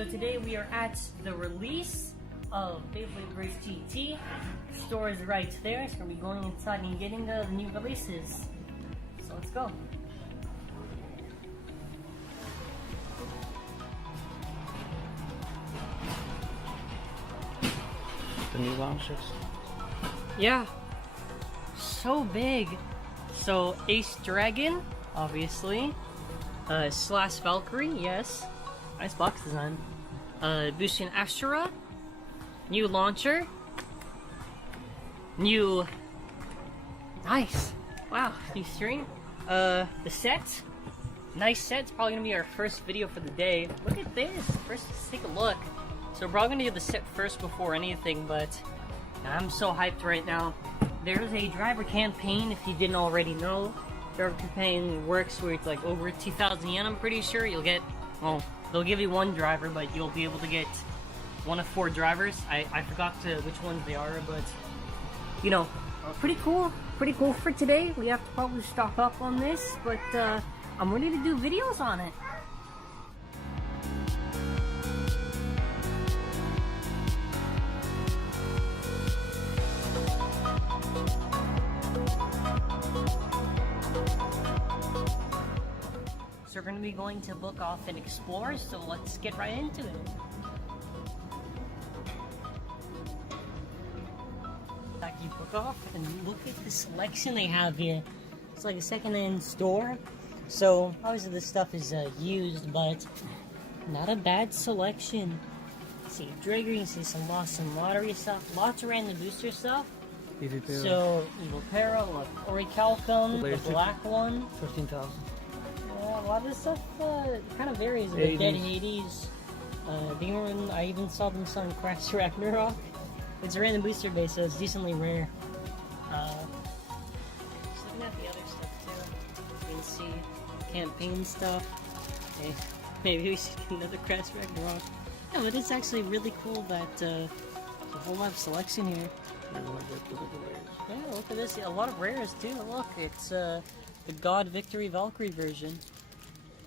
So today we are at the release of Beyblade Race GT. The store is right there, so we're going to be going inside and getting the new releases. So let's go. The new launchers. Yeah. So big. So Ace Dragon, obviously. Slash Valkyrie, yes. Nice box design. Bushin Ashura. New launcher. New. Nice. Wow, new string. The set. Nice set. It's probably gonna be our first video for the day. Look at this. First, let's take a look. So we're probably gonna do the set first before anything, but I'm so hyped right now. There's a driver campaign, if you didn't already know. Driver campaign works where it's like over 2,000 yen, I'm pretty sure. You'll get, well, they'll give you one driver, but you'll be able to get one of 4 drivers. I forgot which ones they are, but, you know, pretty cool. Pretty cool for today. We have to probably stock up on this, but I'm ready to do videos on it. So we're going to be going to book off and explore, so let's get right into it. You book off and look at the selection they have here. It's like a second-hand store. So obviously this stuff is used, but not a bad selection. See Drager, you can see some Lost and Lottery stuff, lots of random booster stuff. So Evil Para, like Orichalcum, the black one. 15,000. Yeah, a lot of this stuff kind of varies. The Dead Hades. I even saw them selling Crash Ragnarok. It's a random booster base, so it's decently rare. Just looking at the other stuff too. You can see campaign stuff. Okay. Maybe we should do another Crash Ragnarok. No, but it's actually really cool that there's a whole lot of selection here. Yeah, look at this. A lot of rares too. Look, it's the God Victory Valkyrie version.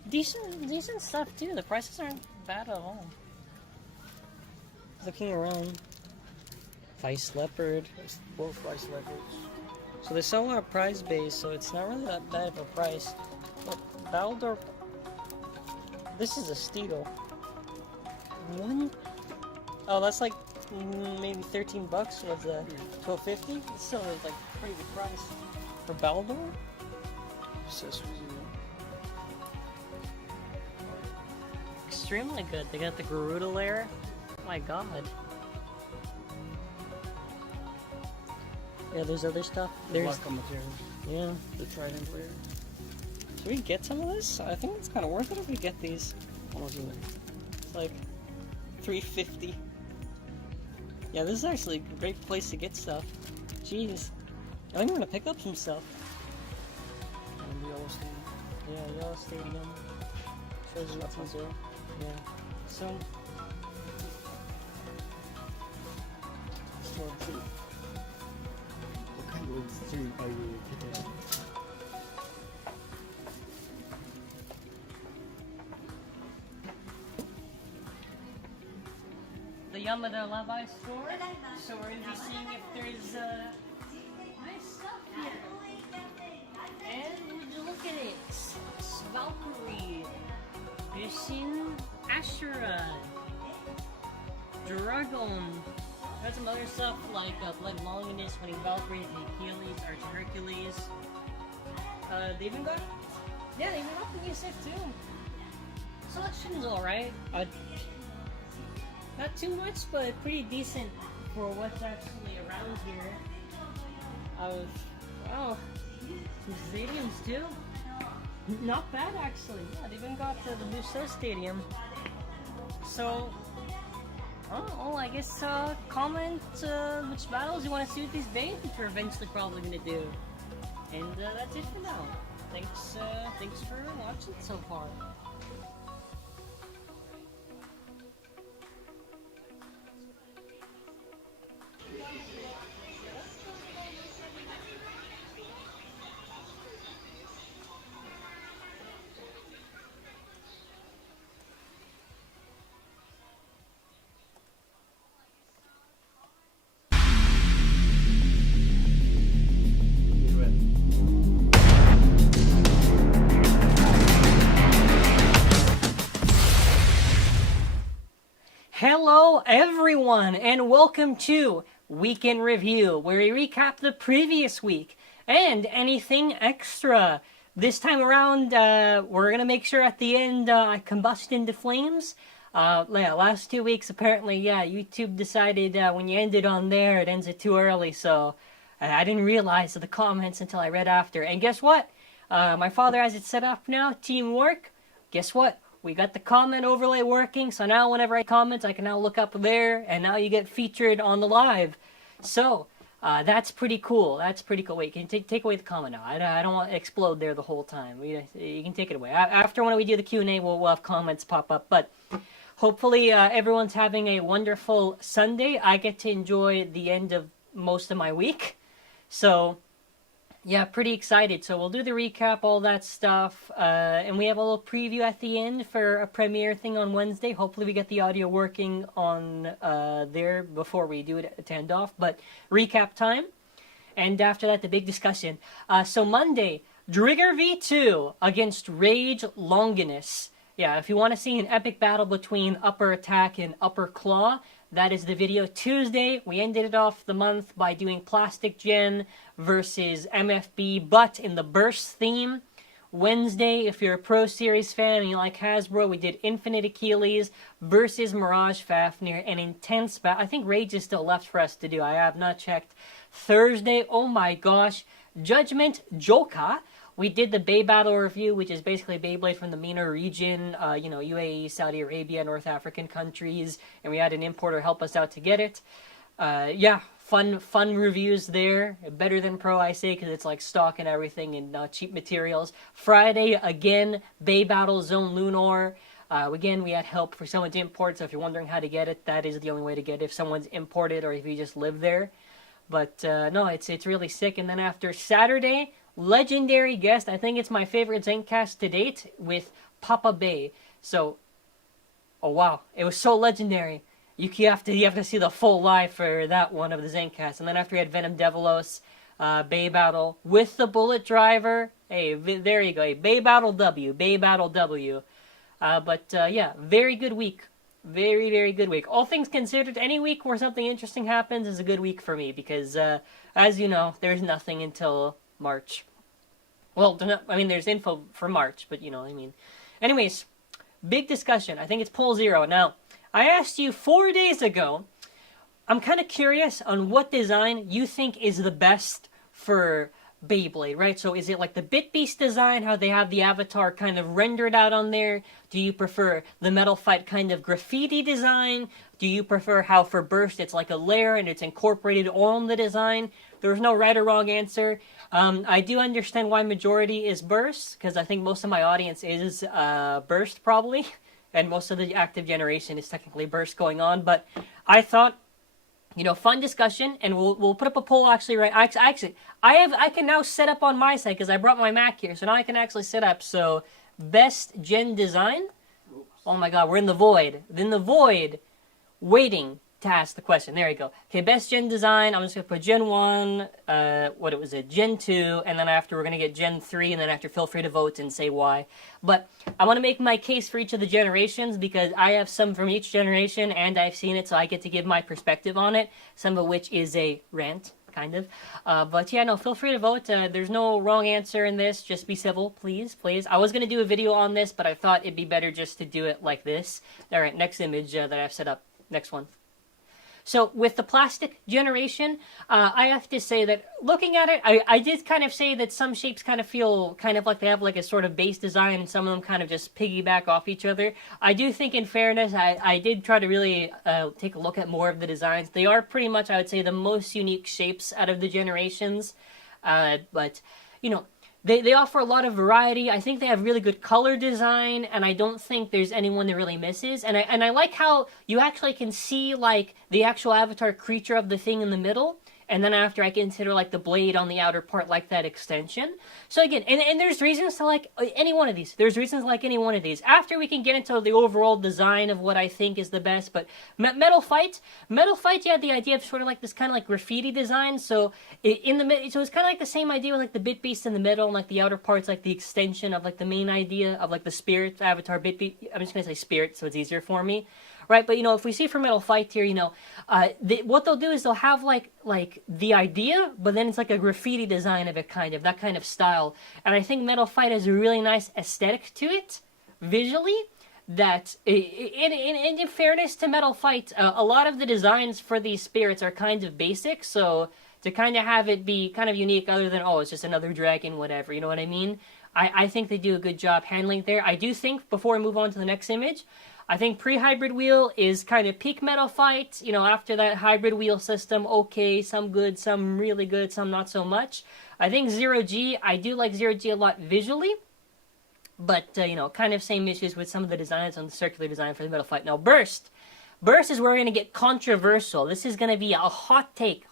Decent stuff too. The prices aren't bad at all. Looking around. Vice Leopard. There's 4 Vice Leopards. So there's so a lot of prize base, so it's not really that bad of a price. But Baldor. This is a Steedle. One. Oh, that's like maybe 13 bucks. What's that? 12.50? It's still like a pretty good price for Baldor. Extremely good. They got the Garuda lair. Oh my god. Yeah, there's other stuff. There's yeah, the Trident lair. Should we get some of this? I think it's kind of worth it if we get these. How much is it? It's like $3.50. Yeah, this is actually a great place to get stuff. Jeez, I think we're gonna pick up some stuff. And the Yellow Stadium. Yeah, Yellow Stadium. Shows nothing so. Yeah. So. The Yamada Labai store. So we're gonna be seeing if there's nice stuff here. And would you look at it? Valkyrie, Bushin Ashura, Dragon. Got some other stuff like Blood Longinus, Hunting Valkyrie, the Achilles, Arch Hercules. They even got, yeah, they even got the new set too. Selection's alright. Not too much, but pretty decent for what's actually around here. Wow, some stadiums too. Not bad actually. Yeah, they even got the Buso Stadium. So, oh, I guess comment which battles you want to see with these bays, which we're eventually probably gonna do. And that's it for now. Thanks for watching so far. Hello everyone and welcome to Week in Review, where we recap the previous week and anything extra. This time around, we're gonna make sure at the end I combust into flames. Last 2 weeks apparently, YouTube decided when you ended on there, it ends it too early, so I didn't realize the comments until I read after. And guess what? My father has it set up now, teamwork. Guess what? We got the comment overlay working, so now whenever I comment, I can now look up there, and now you get featured on the live. So, that's pretty cool. That's pretty cool. Wait, can you take away the comment now? I don't want to explode there the whole time. You can take it away. After when we do the Q&A, we'll have comments pop up. But hopefully everyone's having a wonderful Sunday. I get to enjoy the end of most of my week. So, yeah, pretty excited. So we'll do the recap, all that stuff, and we have a little preview at the end for a premiere thing on Wednesday. Hopefully we get the audio working on there before we do it at end off, but recap time. And after that, the big discussion. So Monday, Drigger V2 against Rage Longinus. Yeah, if you want to see an epic battle between Upper Attack and Upper Claw, that is the video. Tuesday, we ended it off the month by doing Plastic Gen versus MFB, but in the Burst theme. Wednesday, if you're a Pro Series fan and you like Hasbro, we did Infinite Achilles versus Mirage Fafnir, an intense battle. I think Rage is still left for us to do. I have not checked. Thursday, oh my gosh, Judgment Joka. We did the Bay Battle review, which is basically Beyblade from the MENA region, UAE, Saudi Arabia, North African countries, and we had an importer help us out to get it. Fun reviews there. Better than Pro, I say, because it's like stock and everything and cheap materials. Friday, again, Bay Battle Zone Lunar. Again, we had help for someone to import, so if you're wondering how to get it, that is the only way to get it if someone's imported or if you just live there. But no, it's really sick. And then after Saturday, legendary guest, I think it's my favorite Zencast to date, with Papa Bay. So, oh wow, it was so legendary. You have to see the full live for that one of the Zencast. And then after we had Venom Devilos, Bay Battle with the Bullet Driver. Hey, there you go. Bay Battle W. Bay Battle W. Yeah, very good week. Very, very good week. All things considered, any week where something interesting happens is a good week for me because, as you know, there's nothing until March. Well, there's info for March, but you know what I mean. Anyways, big discussion. I think it's poll 0. Now, I asked you 4 days ago, I'm kind of curious on what design you think is the best for Beyblade, right? So is it like the Bit Beast design, how they have the avatar kind of rendered out on there? Do you prefer the Metal Fight kind of graffiti design? Do you prefer how for Burst it's like a layer and it's incorporated on the design? There's no right or wrong answer. I do understand why majority is Burst, because I think most of my audience is Burst probably, and most of the active generation is technically Burst going on, but I thought, fun discussion, and we'll put up a poll actually right. I can now set up on my side because I brought my Mac here, so now I can actually set up. So, best gen design. Oh my God, we're in the void. In the void, waiting to ask the question. There you go. Okay, best gen design. I'm just gonna put Gen 1. Gen 2, and then after we're gonna get Gen 3, and then after feel free to vote and say why. But I want to make my case for each of the generations because I have some from each generation and I've seen it, so I get to give my perspective on it. Some of which is a rant, kind of. But yeah, no, feel free to vote. There's no wrong answer in this. Just be civil, please, please. I was gonna do a video on this, but I thought it'd be better just to do it like this. All right, next image that I've set up. Next one. So with the plastic generation, I have to say that looking at it, I did kind of say that some shapes kind of feel kind of like they have like a sort of base design and some of them kind of just piggyback off each other. I do think in fairness, I did try to really take a look at more of the designs. They are pretty much, I would say, the most unique shapes out of the generations. But, They offer a lot of variety. I think they have really good color design, and I don't think there's anyone that really misses. And I like how you actually can see like the actual avatar creature of the thing in the middle, and then after I consider like the blade on the outer part like that extension. So again, and there's reasons to like any one of these. There's reasons to like any one of these. After we can get into the overall design of what I think is the best, but Metal Fight, you had the idea of sort of like this kind of like graffiti design. So so it's kind of like the same idea with like the Bit Beast in the middle and like the outer parts like the extension of like the main idea of like the spirit avatar Bit Beast. I'm just gonna say spirit so it's easier for me. right? But, if we see for Metal Fight here, what they'll do is they'll have, like the idea, but then it's like a graffiti design of it, that kind of style. And I think Metal Fight has a really nice aesthetic to it, visually, that, in fairness to Metal Fight, a lot of the designs for these spirits are kind of basic, so to kind of have it be kind of unique other than, oh, it's just another dragon, whatever, you know what I mean? I think they do a good job handling it there. I do think, before we move on to the next image, I think pre-hybrid wheel is kind of peak Metal Fight. After that hybrid wheel system, okay, some good, some really good, some not so much. I think Zero-G, I do like Zero-G a lot visually, but, kind of same issues with some of the designs on the circular design for the Metal Fight. Now, Burst. Burst is where we're going to get controversial. This is going to be a hot take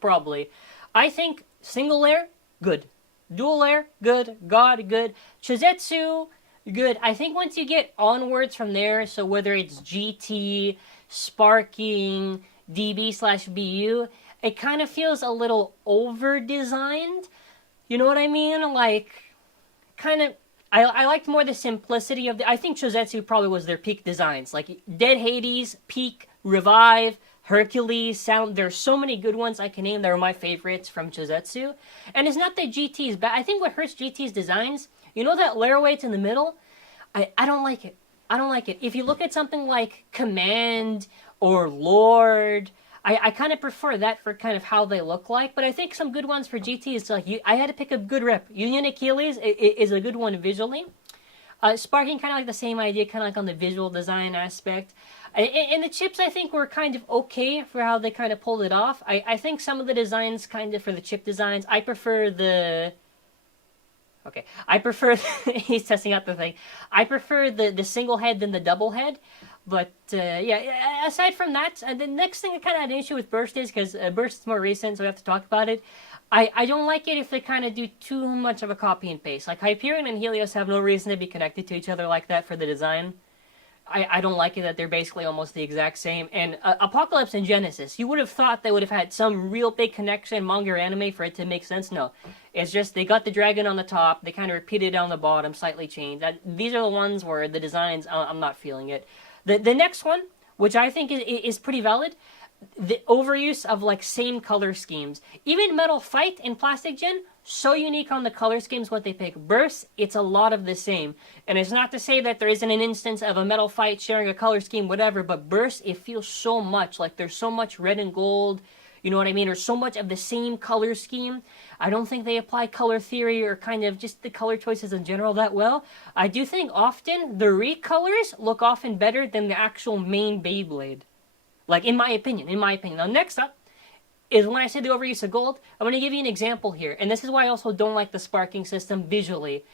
probably. I think single layer, good. Dual layer, good. God, good. Chizetsu, good. I think once you get onwards from there, so whether it's GT, sparking, DB/BU, it kind of feels a little over-designed. You know what I mean? Like, kind of... I liked more the simplicity of I think Chizetsu probably was their peak designs. Like, Dead Hades, Peak, Revive, Hercules, Sound. There's so many good ones I can name that are my favorites from Chizetsu. And it's not that GT is bad. I think what hurts GT's designs, that layer weights in the middle? I don't like it. I don't like it. If you look at something like Command or Lord, I kind of prefer that for kind of how they look like. But I think some good ones for GT is like, I had to pick a good rep. Union Achilles is a good one visually. Sparking, kind of like the same idea, kind of like on the visual design aspect. And the chips, I think, were kind of okay for how they kind of pulled it off. I think some of the designs, kind of for the chip designs, I prefer the... Okay, I prefer... he's testing out the thing. I prefer the single head than the double head. But, yeah, aside from that, the next thing I kind of had an issue with Burst is, because Burst is more recent, so we have to talk about it. I don't like it if they kind of do too much of a copy and paste. Like, Hyperion and Helios have no reason to be connected to each other like that for the design. I don't like it that they're basically almost the exact same. And Apocalypse and Genesis, you would have thought they would have had some real big connection, manga or anime, for it to make sense. No. It's just they got the dragon on the top, they kind of repeated it on the bottom, slightly changed. These are the ones where the designs, I'm not feeling it. The next one, which I think is pretty valid, the overuse of, like, same color schemes. Even Metal Fight and Plastic Gen, so unique on the color schemes what they pick. Burst, it's a lot of the same. And it's not to say that there isn't an instance of a Metal Fight sharing a color scheme, whatever, but Burst, it feels so much. Like, there's so much red and gold, you know what I mean? Or so much of the same color scheme. I don't think they apply color theory or kind of just the color choices in general that well. I do think often the recolors look often better than the actual main Beyblade. Like, in my opinion. Now, next up is when I say the overuse of gold, I'm going to give you an example here. And this is why I also don't like the sparking system visually.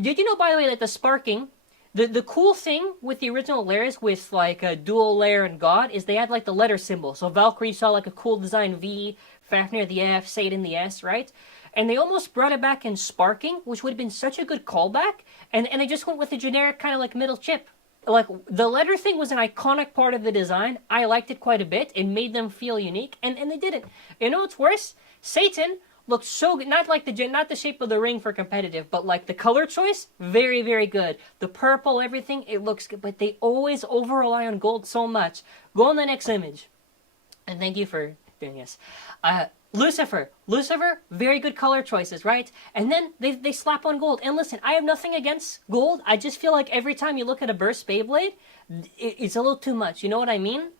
Did you know, by the way, that the sparking, the cool thing with the original layers with, like, a dual layer and God is they had, like, the letter symbol. So Valkyrie saw, like, a cool design V, Fafnir the F, Satan the S, right? And they almost brought it back in sparking, which would have been such a good callback. And they just went with a generic kind of, like, middle chip. Like, the letter thing was an iconic part of the design. I liked it quite a bit. It made them feel unique, and they did it. You know what's worse? Satan looked so good. Not the shape of the ring for competitive, but like the color choice, very, very good. The purple, everything, it looks good. But they always over-rely on gold so much. Go on the next image. And thank you for doing this. Lucifer, very good color choices, right? And then they slap on gold. And listen, I have nothing against gold. I just feel like every time you look at a Burst Beyblade, it's a little too much. You know what I mean?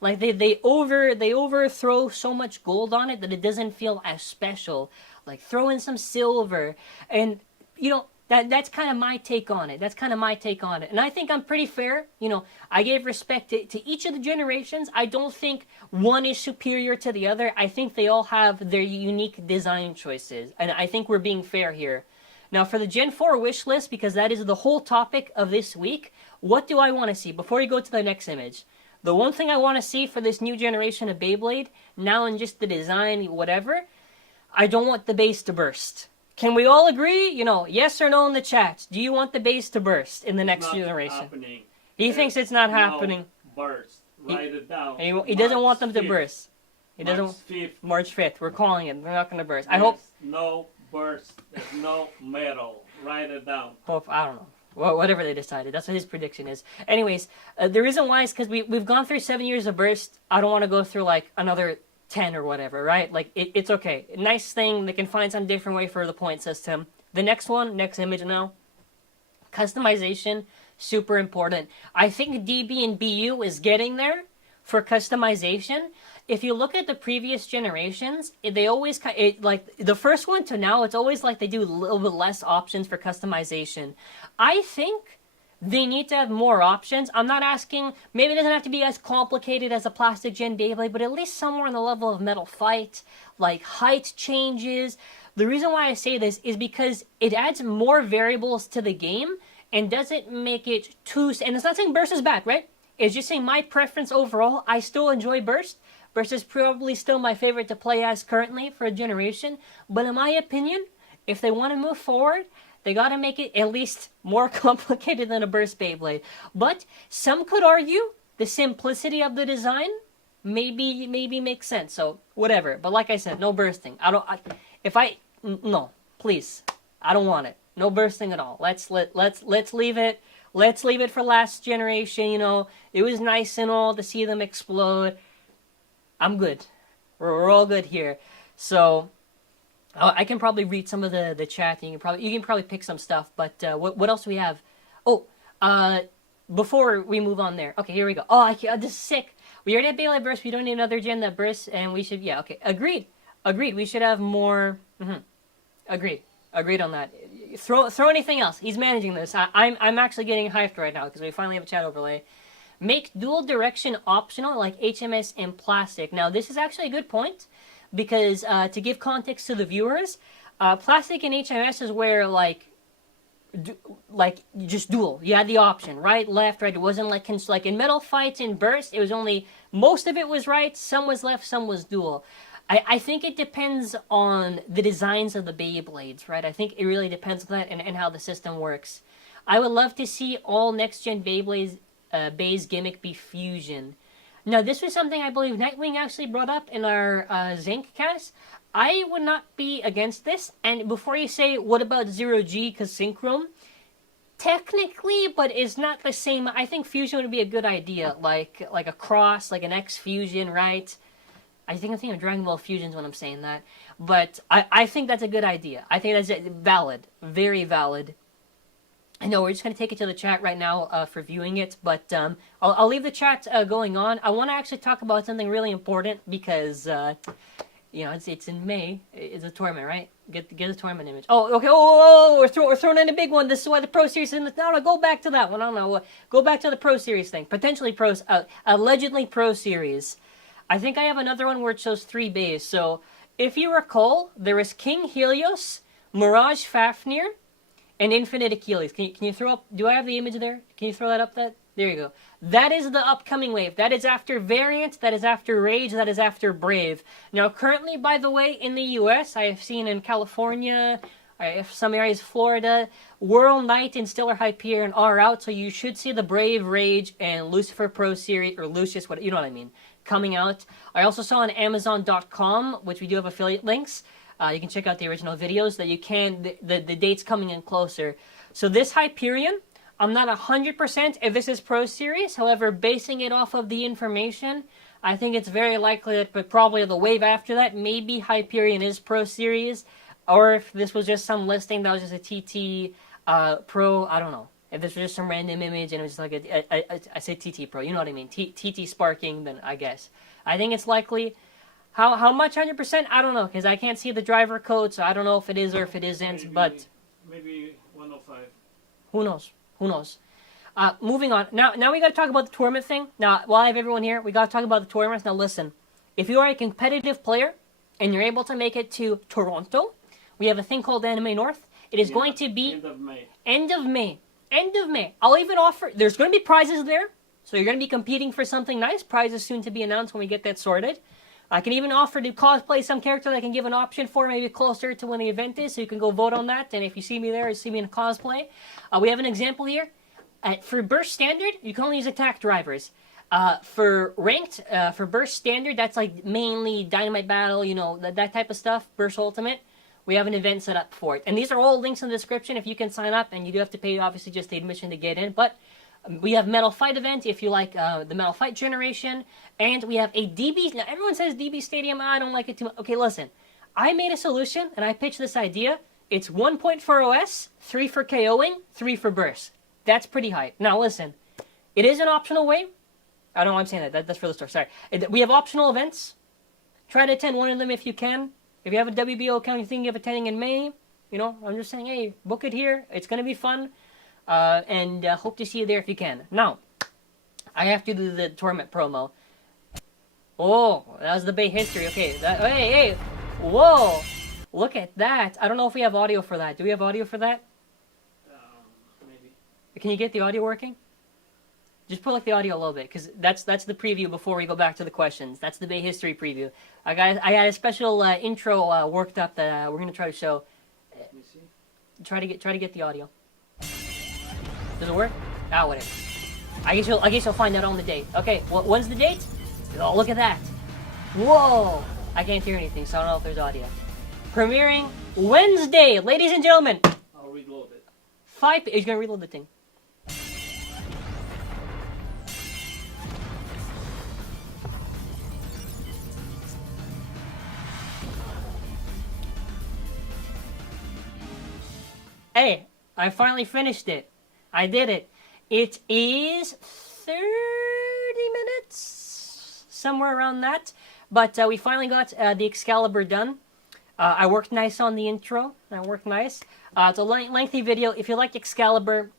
Like they overthrow so much gold on it that it doesn't feel as special. Like throw in some silver, and you know that's kind of my take on it. And I think I'm pretty fair. You know, I gave respect to each of the generations. I don't think one is superior to the other. I think they all have their unique design choices, and I think we're being fair here. Now, for the Gen 4 wish list, because that is the whole topic of this week, what do I want to see? Before you go to the next image, the one thing I want to see for this new generation of Beyblade, now in just the design, whatever, I don't want the base to burst. Can we all agree? You know, yes or no in the chat. Do you want the base to burst in the next generation? Happening. He thinks it's not happening. Burst. Write it down. He doesn't want them to 5th. burst. He doesn't. March 5th. March 5th. We're calling it. They're not going to burst. I There's hope. no burst. There's no metal. Write it down. I don't know. Well, whatever they decided. That's what his prediction is. Anyways, the reason why is because we've gone through 7 years of burst. I don't want to go through like another 10 or whatever, right? Like it's okay. Nice thing. They can find some different way for the point system. The next one, next image now. Customization, super important. I think DB and BU is getting there for customization. If you look at the previous generations, they always like the first one to now, it's always like they do a little bit less options for customization. I think they need to have more options. I'm not asking, maybe it doesn't have to be as complicated as a plastic gen Beyblade, but at least somewhere on the level of Metal Fight, like height changes. The reason why I say this is because it adds more variables to the game and doesn't make it too... And it's not saying Burst is bad, right? It's just saying my preference overall. I still enjoy Burst. Burst is probably still my favorite to play as currently for a generation. But in my opinion, if they want to move forward, they got to make it at least more complicated than a Burst Beyblade. But some could argue the simplicity of the design maybe makes sense. So whatever. But like I said, no bursting. No, please. I don't want it. No bursting at all. Let's leave it. Let's leave it for last generation, you know. It was nice and all to see them explode. I'm good. We're all good here. So I can probably read some of the chat. And you can probably pick some stuff. But what else do we have? Oh, before we move on there. Okay, here we go. Oh, this is sick. We already have Beyblade Burst. We don't need another gen that bursts, and we should. Yeah, okay. Agreed. We should have more. Agreed on that. Throw anything else. He's managing this. I'm actually getting hyped right now because we finally have a chat overlay. Make dual direction optional like HMS and plastic. Now this is actually a good point because to give context to the viewers, plastic and HMS is where like just dual. You had the option right, left, right. It wasn't like in Metal Fights and Burst. It was only most of it was right, some was left, some was dual. I think it depends on the designs of the Beyblades, right? I think it really depends on that and how the system works. I would love to see all next-gen Beyblades Bay's gimmick be fusion. Now, this was something I believe Nightwing actually brought up in our ZANKYE cast. I would not be against this. And before you say, what about Zero G, because Synchron? Technically, but it's not the same. I think fusion would be a good idea. Like a cross, like an X fusion, right? I think I'm thinking of Dragon Ball Fusions when I'm saying that. But I think that's a good idea. I think that's valid. Very valid. I know we're just going to take it to the chat right now for viewing it. But I'll leave the chat going on. I want to actually talk about something really important because, it's in May. It's a tournament, right? Get a tournament image. Oh, okay. Oh, we're throwing in a big one. This is why the Pro Series is in the... No, go back to that one. I don't know. Go back to the Pro Series thing. Potentially allegedly Pro Series. I think I have another one where it shows 3 bays. So, if you recall, there is King Helios, Mirage Fafnir, and Infinite Achilles. Can you throw up... Do I have the image there? Can you throw that up? There you go. That is the upcoming wave. That is after Variant, that is after Rage, that is after Brave. Now, currently, by the way, in the US, I have seen in California, some areas, Florida, World Night and Stellar Hyperion are out, so you should see the Brave, Rage, and Lucifer Pro Series, or Lucius, you know what I mean, coming out. I also saw on Amazon.com, which we do have affiliate links. You can check out the original videos that you can, the date's coming in closer. So this Hyperion, I'm not 100% if this is Pro Series. However, basing it off of the information, I think it's very likely that, but probably the wave after that, maybe Hyperion is Pro Series. Or if this was just some listing that was just a TT Pro, I don't know. If this was just some random image and it was like I say TT Pro, you know what I mean? TT sparking, then I guess. I think it's likely. How much 100%? I don't know, because I can't see the driver code, so I don't know if it is or if it isn't, but... Maybe 105. Who knows? Moving on. Now we got to talk about the tournament thing. Now, while I have everyone here, we got to talk about the tournaments. Now listen, if you are a competitive player and you're able to make it to Toronto, we have a thing called Anime North. It is going to be... End of May. I'll even offer... There's going to be prizes there, so you're going to be competing for something nice. Prizes soon to be announced when we get that sorted. I can even offer to cosplay some character that I can give an option for, maybe closer to when the event is, so you can go vote on that. And if you see me there, you see me in a cosplay. We have an example here. For Burst Standard, you can only use attack drivers. For Ranked, for Burst Standard, that's like mainly Dynamite Battle, that type of stuff, Burst Ultimate. we have an event set up for it. And these are all links in the description if you can sign up, and you do have to pay, obviously, just the admission to get in. But we have Metal Fight event if you like the Metal Fight generation, and we have a DB. Now, everyone says DB Stadium, I don't like it too much. Okay, listen. I made a solution, and I pitched this idea. It's 1 point for OS, 3 for KOing, 3 for burst. That's pretty high. Now, listen. It is an optional way. I don't know why I'm saying that. That's for the store. Sorry. We have optional events. Try to attend one of them if you can. If you have a WBO account, you think of attending in May, you know, I'm just saying, hey, book it here. It's going to be fun. And hope to see you there if you can. Now, I have to do the Torment promo. Oh, that was the Bay history. Okay. Hey. Whoa. Look at that. I don't know if we have audio for that. Do we have audio for that? Maybe. Can you get the audio working? Just put like the audio a little bit, because that's the preview before we go back to the questions. That's the Bay history preview. I got a special intro worked up that we're gonna try to show. Let me see. Try to get the audio. Does it work? Ah, whatever. I guess you'll find out on the date. Okay, when's the date? Oh, look at that! Whoa! I can't hear anything, so I don't know if there's audio. Premiering Wednesday, ladies and gentlemen. I'll reload it. He's gonna reload the thing. Hey, I finally finished it. I did it. It is 30 minutes, somewhere around that. But we finally got the Excalibur done. I worked nice on the intro. It's a lengthy video. If you like Excalibur,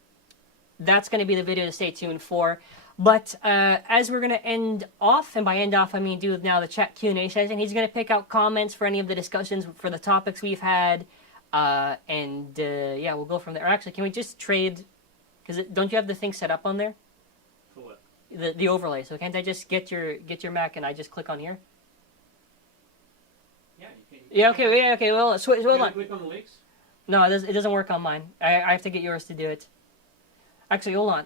that's going to be the video to stay tuned for. But as we're going to end off, and by end off I mean do now the chat Q&A session, he's going to pick out comments for any of the discussions for the topics we've had. Yeah, we'll go from there. Actually, can we just trade? Because don't you have the thing set up on there? For what? The overlay. So can't I just get your Mac and I just click on here? Yeah, you can. Yeah. Okay. Yeah. Okay. Well, switch. Hold on. Click on the links. No, it doesn't work on mine. I have to get yours to do it. Actually, hold on.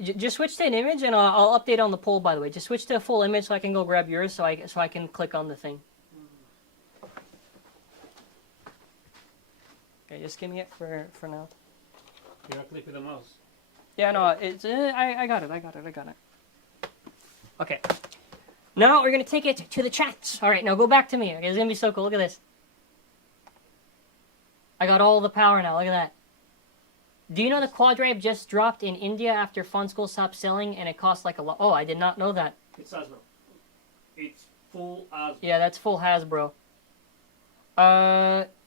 Just switch to an image, and I'll update on the poll. By the way, just switch to a full image so I can go grab yours, so I can click on the thing. Okay, just give me it for now. You gotta click with the mouse. Yeah, no, it's I got it. Okay. Now we're gonna take it to the chat. All right, now go back to me. Okay, it's gonna be so cool. Look at this. I got all the power now. Look at that. Do you know the quad drive just dropped in India after Fun School stopped selling, and it cost like a lot? Oh, I did not know that. It's Hasbro. It's full Hasbro. Yeah, that's full Hasbro.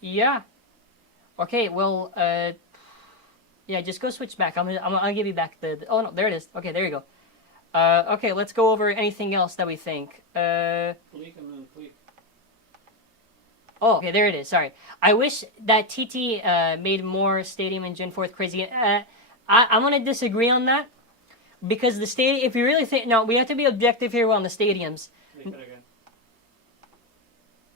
Yeah. Okay, well, yeah, just go switch back. I'll give you back the. Oh no, there it is. Okay, there you go. Okay, let's go over anything else that we think. Click and then click. Oh, okay, there it is. Sorry. I wish that TT made more Stadium and Gen 4 crazy. I'm going to disagree on that. Because the stadium, if you really think... No, we have to be objective here on the stadiums. Make it again.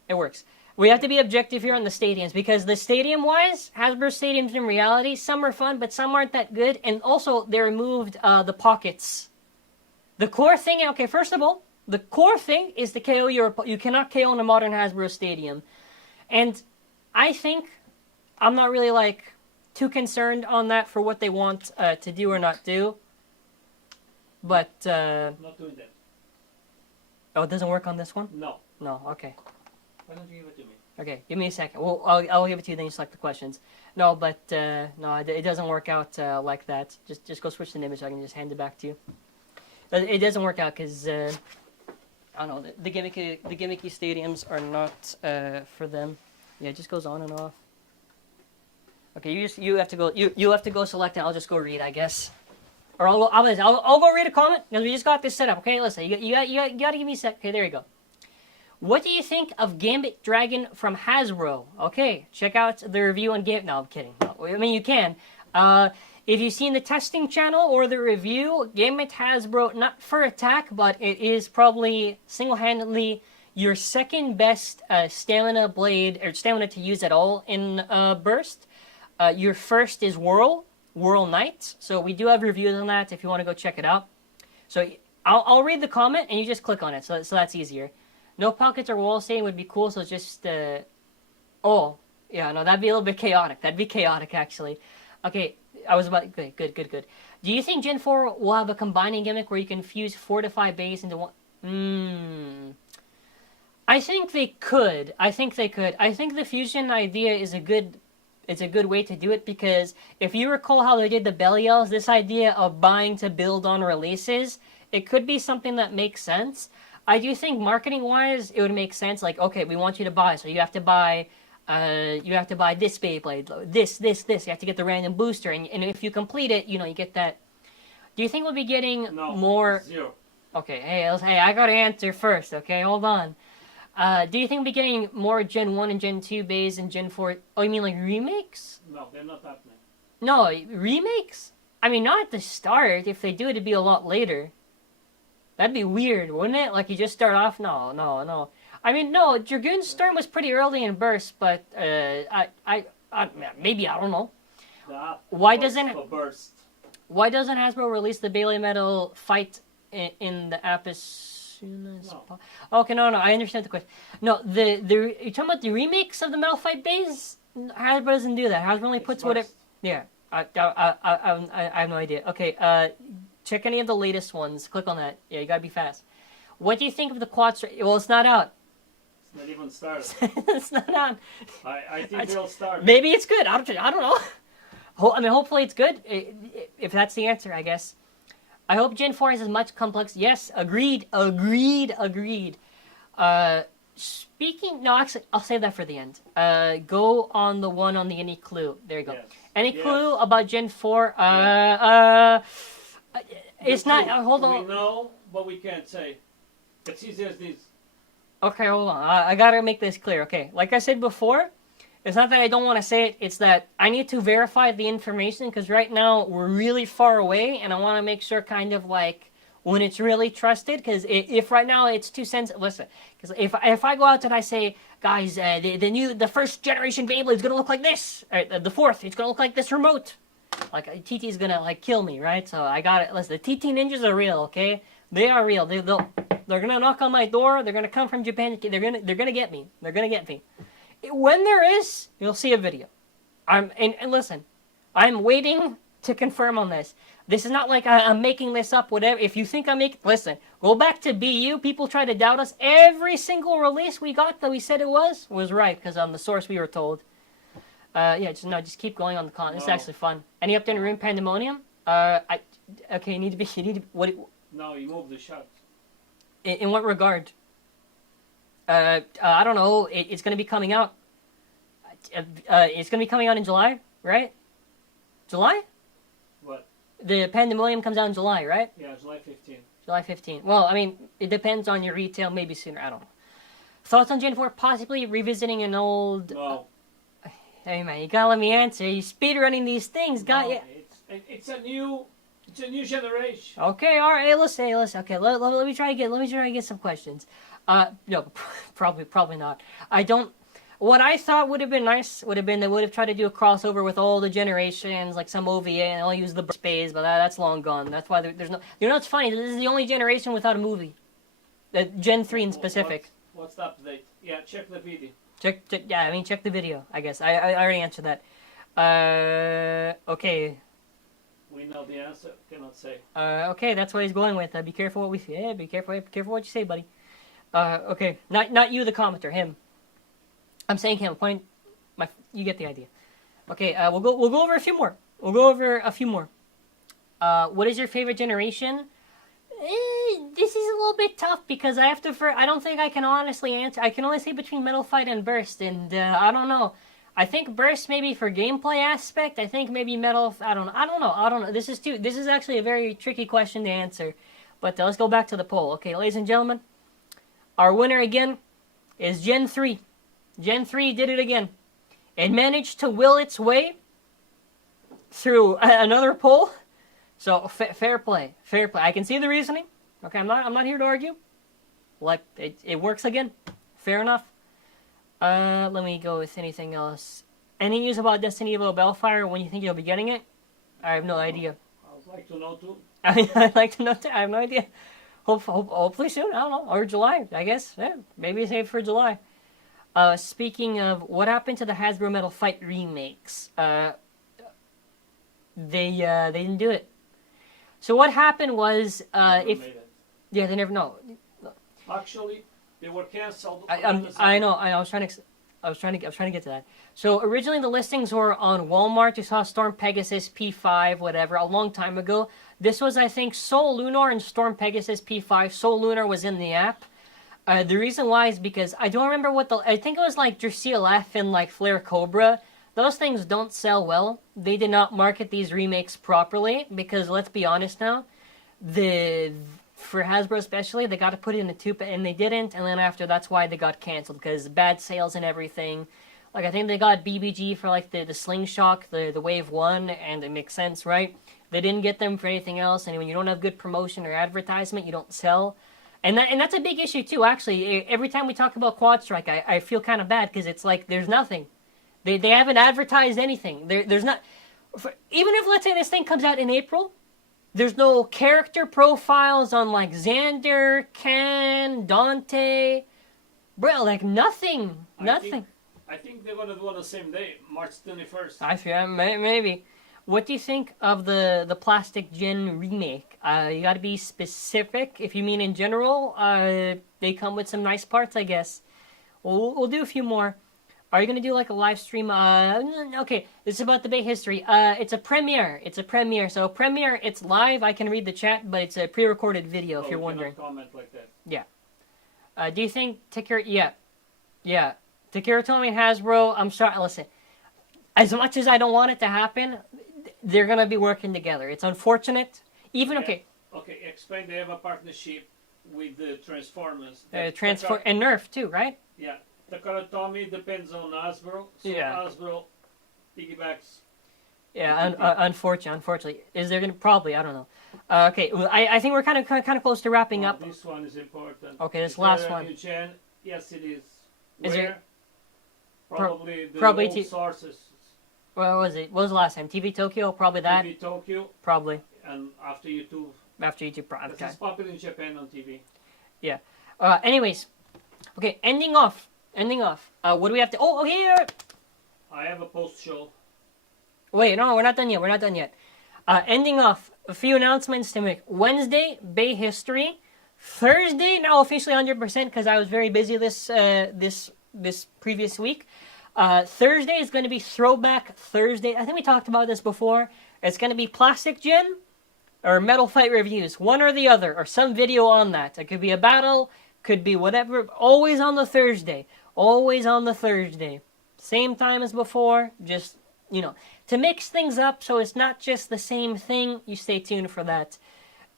It works. We have to be objective here on the stadiums. Because the stadium-wise, Hasbro stadiums in reality, some are fun, but some aren't that good. And also, they removed the pockets. The core thing... Okay, first of all, the core thing is the KO. You cannot KO in a modern Hasbro stadium. And I think I'm not really, like, too concerned on that for what they want to do or not do. But, Not doing that. Oh, it doesn't work on this one? No. No, okay. Why don't you give it to me? Okay, give me a second. Well, I'll give it to you, then you select the questions. No, but, no, it doesn't work out like that. Just go switch to an image so I can just hand it back to you. It doesn't work out because... I don't know, the gimmicky stadiums are not for them. Yeah, it just goes on and off. Okay, you have to go. You have to go select, and I'll just go read, I guess. Or I'll go read a comment because we just got this set up. Okay, listen, you got to give me a sec. Okay, there you go. What do you think of Gambit Dragon from Hasbro? Okay, check out the review on Gambit. No, I'm kidding. No, I mean, you can. If you've seen the testing channel or the review, Gambit Hasbro, not for attack, but it is probably single-handedly your second best stamina blade, or stamina to use at all in Burst. Your first is Whirl Knight. So we do have reviews on that if you want to go check it out. So I'll read the comment and you just click on it, so that's easier. No pockets or wall staying would be cool, so just... Oh, Yeah, no, that'd be a little bit chaotic. That'd be chaotic, actually. Okay, I was about... Good. Do you think Gen 4 will have a combining gimmick where you can fuse 4 to 5 bays into one? I think they could. I think the fusion idea is a good way to do it, because if you recall how they did the Belials, this idea of buying to build on releases, it could be something that makes sense. I do think marketing-wise, it would make sense. Like, okay, we want you to buy, so you have to buy this Beyblade, this. You have to get the random booster, and if you complete it, you get that. Do you think we'll be getting more? 0. Okay, hey, I gotta answer first. Okay, hold on. Do you think we'll be getting more Gen 1 and Gen 2 bays and Gen 4? Oh, you mean like remakes? No, they're not happening. No, remakes? I mean, not at the start. If they do it, it'd be a lot later. That'd be weird, wouldn't it? Like, you just start off? No. I mean, no, Dragoon's Storm was pretty early in Burst, but, maybe, I don't know. Why doesn't Hasbro release the Beyblade Metal fight in the app as soon as possible? Okay, no, I understand the question. No, you're talking about the remakes of the Metal Fight bays? Hasbro doesn't do that. Hasbro only puts whatever... Yeah, I have no idea. Okay, check any of the latest ones. Click on that. Yeah, you gotta be fast. What do you think of the quad... Well, it's not out. It's not even started. It's not out. I think they'll start. Maybe it's good. I don't know. I mean, hopefully it's good. If that's the answer, I guess. I hope Gen 4 has as much complex... Yes, agreed. Speaking... No, actually, I'll save that for the end. Go on the one on the any clue. There you go. Yes. Any clue about Gen 4? It's not... hold on. We know, but we can't say. It's easy as this. Okay, hold on. I gotta make this clear. Okay, like I said before, it's not that I don't want to say it. It's that I need to verify the information, because right now we're really far away, and I want to make sure kind of like when it's really trusted. Because if right now it's too sensitive, listen. Because if I go out and I say, guys, the first generation Beyblade is gonna look like this. The fourth, it's gonna look like this remote. Like TT's gonna like kill me, right? So I got it. Listen, the TT ninjas are real, okay? They are real. They're gonna knock on my door. They're gonna come from Japan. They're gonna get me. They're gonna get me. When there is, you'll see a video. And listen, I'm waiting to confirm on this. This is not like I'm making this up. Whatever. If you think listen. Go back to BU. People try to doubt us. Every single release we got that we said it was right, because on the source we were told. Yeah, just keep going on the con. It's actually fun. Any update in Room Pandemonium? Okay, you need to what? No, you move the shot. In what regard? I don't know. It's going to be coming out. It's going to be coming out in July, right? July? What? The Pandemonium comes out in July, right? Yeah, July 15. July 15. Well, I mean, it depends on your retail. Maybe sooner. I don't know. Thoughts on Gen 4 possibly revisiting an old... No. Hey, man, you gotta let me answer. You speedrunning these things. It's a new generation. Okay, all right. Hey, listen. Okay, let me try to get some questions. No, probably not. I don't. What I thought would have been nice would have been they would have tried to do a crossover with all the generations, like some OVA, and I'll use the space, but that's long gone. That's why there's no. You know what's funny? This is the only generation without a movie. Gen 3 in specific. What's the update? Yeah, check the video. Check the video. I guess I already answered that. Okay. We know the answer. Cannot say. Okay, that's what he's going with. Be careful what we say. Yeah, be careful what you say, buddy. Okay, not you, the commenter. Him. I'm saying him. You get the idea. Okay. We'll go over a few more. What is your favorite generation? This is a little bit tough because I don't think I can honestly answer. I can only say between Metal Fight and Burst, and I don't know. I think Burst maybe for gameplay aspect. I think maybe Metal. I don't know. This is actually a very tricky question to answer. But let's go back to the poll. Okay, ladies and gentlemen, our winner again is Gen 3. Gen 3 did it again. It managed to will its way through another poll. So fair play. I can see the reasoning. Okay, I'm not here to argue. Like it works again. Fair enough. Let me go with anything else. Any news about Destiny Evo Bellfire? When you think you'll be getting it? I have no idea. I would like to know too. I'd like to know too. I have no idea. Hopefully soon. I don't know. Or July, I guess. Yeah, maybe save for July. Speaking of, what happened to the Hasbro Metal Fight remakes? They didn't do it. So what happened was, Never if... made it. Yeah, they never... No. Actually, they were cancelled. I know. I was trying to get to that. So originally the listings were on Walmart. You saw Storm Pegasus P5, whatever, a long time ago. This was, I think, Soul Lunar and Storm Pegasus P5. Soul Lunar was in the app. The reason why is because I don't remember what I think it was like CLF and like Flare Cobra. Those things don't sell well. They did not market these remakes properly because, let's be honest now, for Hasbro especially, they got to put it in a tube, and they didn't, and then after, that's why they got canceled, because bad sales and everything. Like, I think they got BBG for, like, the Slingshot, the Wave 1, and it makes sense, right? They didn't get them for anything else, and when you don't have good promotion or advertisement, you don't sell. And that's a big issue, too, actually. Every time we talk about Quad Strike, I feel kind of bad, because it's like, there's nothing. They haven't advertised anything. There's not... even if, let's say, this thing comes out in April... There's no character profiles on, like, Xander, Ken, Dante. Bro, like, nothing. Nothing. I think they're going to do it the same day, March 21st. I feel, maybe. What do you think of the Plastic Gin remake? You gotta be specific. If you mean in general, they come with some nice parts, I guess. We'll do a few more. Are you going to do, like, a live stream? Okay, this is about the Bay history. It's a premiere. It's a premiere. So, premiere, it's live. I can read the chat, but it's a pre-recorded video, if you're wondering. Comment like that. Yeah. Do you think Takara... Yeah. Yeah. Takara Tomy and Hasbro, I'm sorry. Listen, as much as I don't want it to happen, they're going to be working together. It's unfortunate. Even, yeah. okay. Okay, explain they have a partnership with the Transformers. And Nerf, too, right? Yeah. Takara Tomy depends on Hasbro, so yeah. Hasbro piggybacks. Yeah, unfortunately, is there gonna probably? I don't know. Okay, well, I think we're kind of close to wrapping up. This one is important. Okay, this last one. New gen? Yes, it is. Is Where? there Probably the probably old sources. What was it? What was the last time? TV Tokyo? Probably that. TV Tokyo. Probably. And after YouTube. After YouTube, probably. This is popular in Japan on TV. Yeah. Anyways, okay. Ending off. What do we have to... Oh, here! I have a post-show. Wait, no, we're not done yet. Ending off, a few announcements to make. Wednesday, Bay History. Thursday, now officially 100% because I was very busy this previous week. Thursday is going to be Throwback Thursday. I think we talked about this before. It's going to be Plastic Gin or Metal Fight Reviews. One or the other, or some video on that. It could be a battle, could be whatever. Always on the Thursday. Same time as before, just, to mix things up so it's not just the same thing. You stay tuned for that.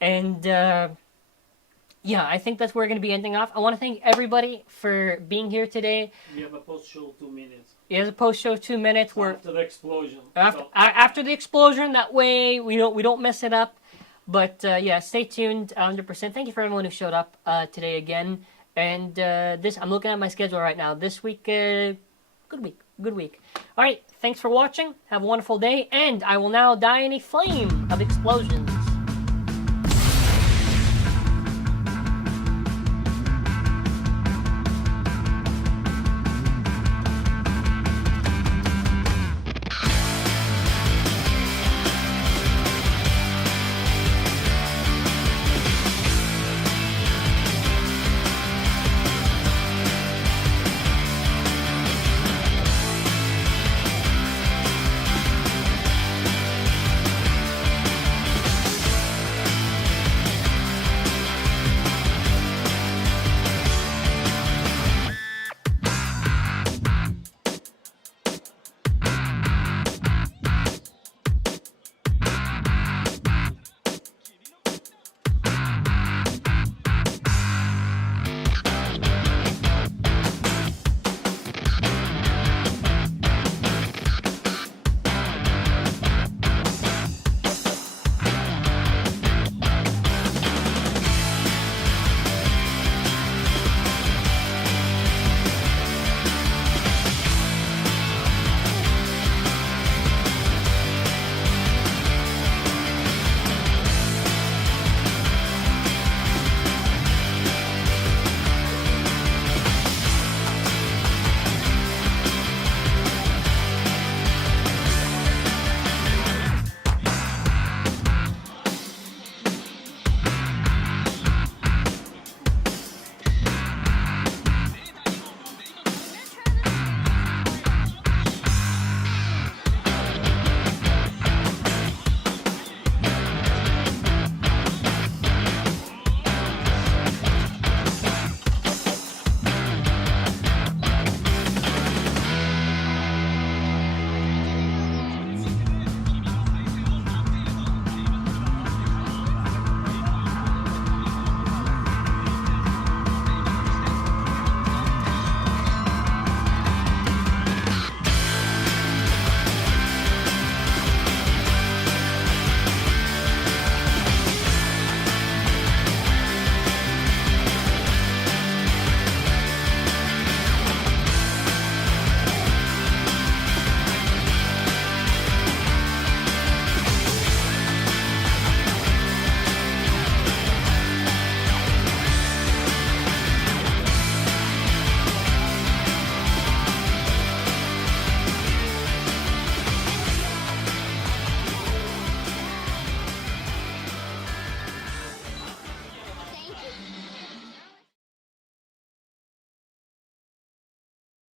And, yeah, I think that's where we're going to be ending off. I want to thank everybody for being here today. We have a post-show 2 minutes. Yeah, a post-show 2 minutes. After the explosion. After the explosion, that way we don't mess it up. But, yeah, stay tuned 100%. Thank you for everyone who showed up today again. And I'm looking at my schedule right now. This week, good week. All right, thanks for watching. Have a wonderful day. And I will now die in a flame of explosions.